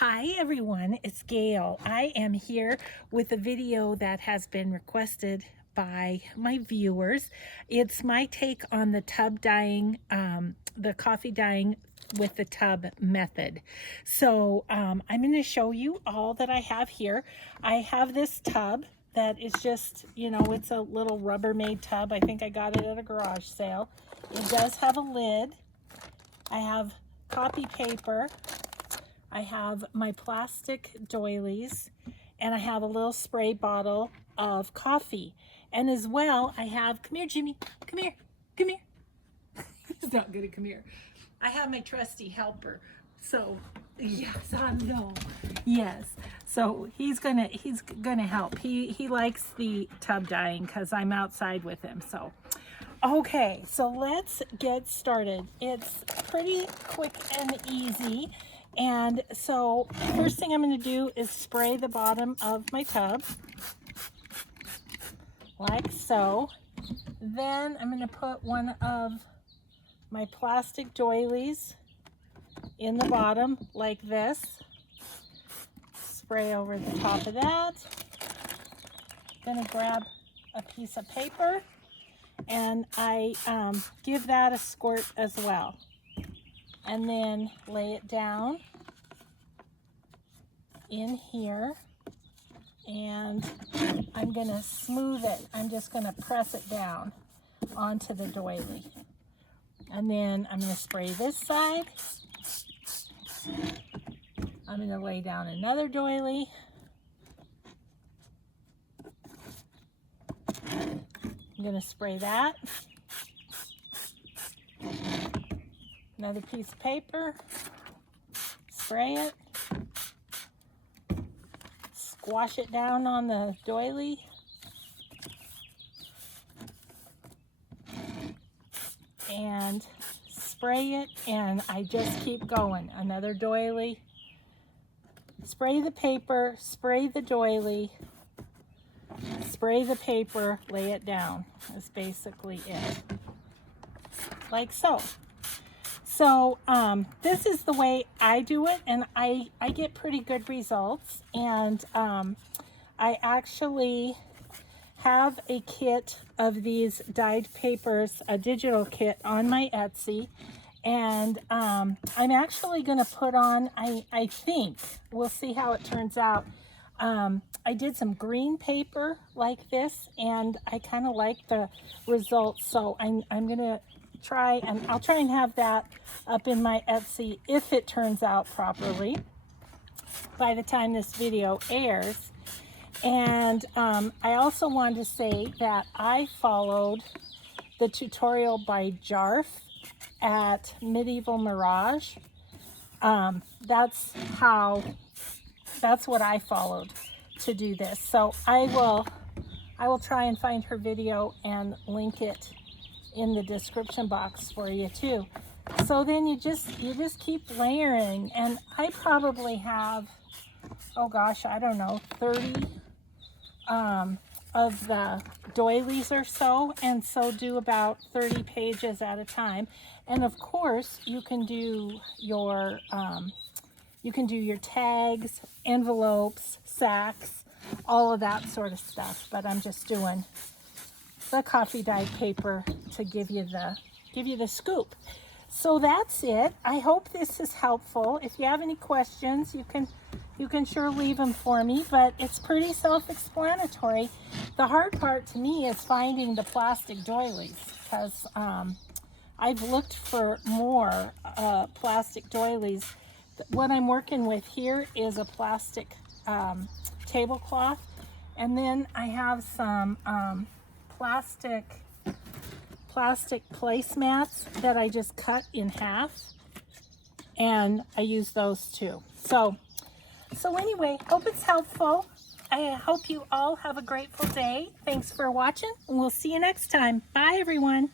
Hi everyone, it's Gail. I am here with a video that has been requested by my viewers. It's my take on the tub dyeing, the coffee dyeing with the tub method. So I'm going to show you all that I have here. I have this tub that is just, it's a little Rubbermaid tub. I think I got it at a garage sale. It does have a lid. I have copy paper. I have my plastic doilies, and I have a little spray bottle of coffee. And as well, I have, come here, Jimmy, come here, come here. He's not gonna come here. I have my trusty helper. So, yes, I know. Yes. So he's gonna help. He likes the tub dyeing because I'm outside with him. So, okay, so let's get started. It's pretty quick and easy. And so first thing I'm going to do is spray the bottom of my tub like so. Then I'm going to put one of my plastic doilies in the bottom like this. Spray over the top of that. Going to grab a piece of paper and I give that a squirt as well. And then lay it down in here, and I'm going to smooth it. I'm just going to press it down onto the doily. And then I'm going to spray this side. I'm going to lay down another doily. I'm going to spray that. Another piece of paper, spray it, squash it down on the doily, and spray it, and I just keep going. Another doily, spray the paper, spray the doily, spray the paper, lay it down. That's basically it, like so. So this is the way I do it, and I get pretty good results. And I actually have a kit of these dyed papers, a digital kit, on my Etsy. And I'm actually going to put on, I think, we'll see how it turns out. I did some green paper like this, and I kind of like the results. So I'm going to I'll try and have that up in my Etsy if it turns out properly by the time this video airs. And I also want to say that I followed the tutorial by Jarf at Medieval Mirage. That's what I followed to do this. So I will try and find her video and link it in the description box for you too. So then you just keep layering, and I probably have, oh gosh, I don't know, 30 of the doilies or so, and so do about 30 pages at a time. And of course you can do your tags, envelopes, sacks, all of that sort of stuff, but I'm just doing the coffee dyed paper to give you the scoop. So that's it. I hope this is helpful. If you have any questions, you can sure leave them for me, but it's pretty self-explanatory. The hard part to me is finding the plastic doilies, because I've looked for more plastic doilies. What I'm working with here is a plastic tablecloth, and then I have some plastic placemats that I just cut in half, and I use those too. So anyway, hope it's helpful. I hope you all have a grateful day. Thanks for watching, and we'll see you next time. Bye everyone.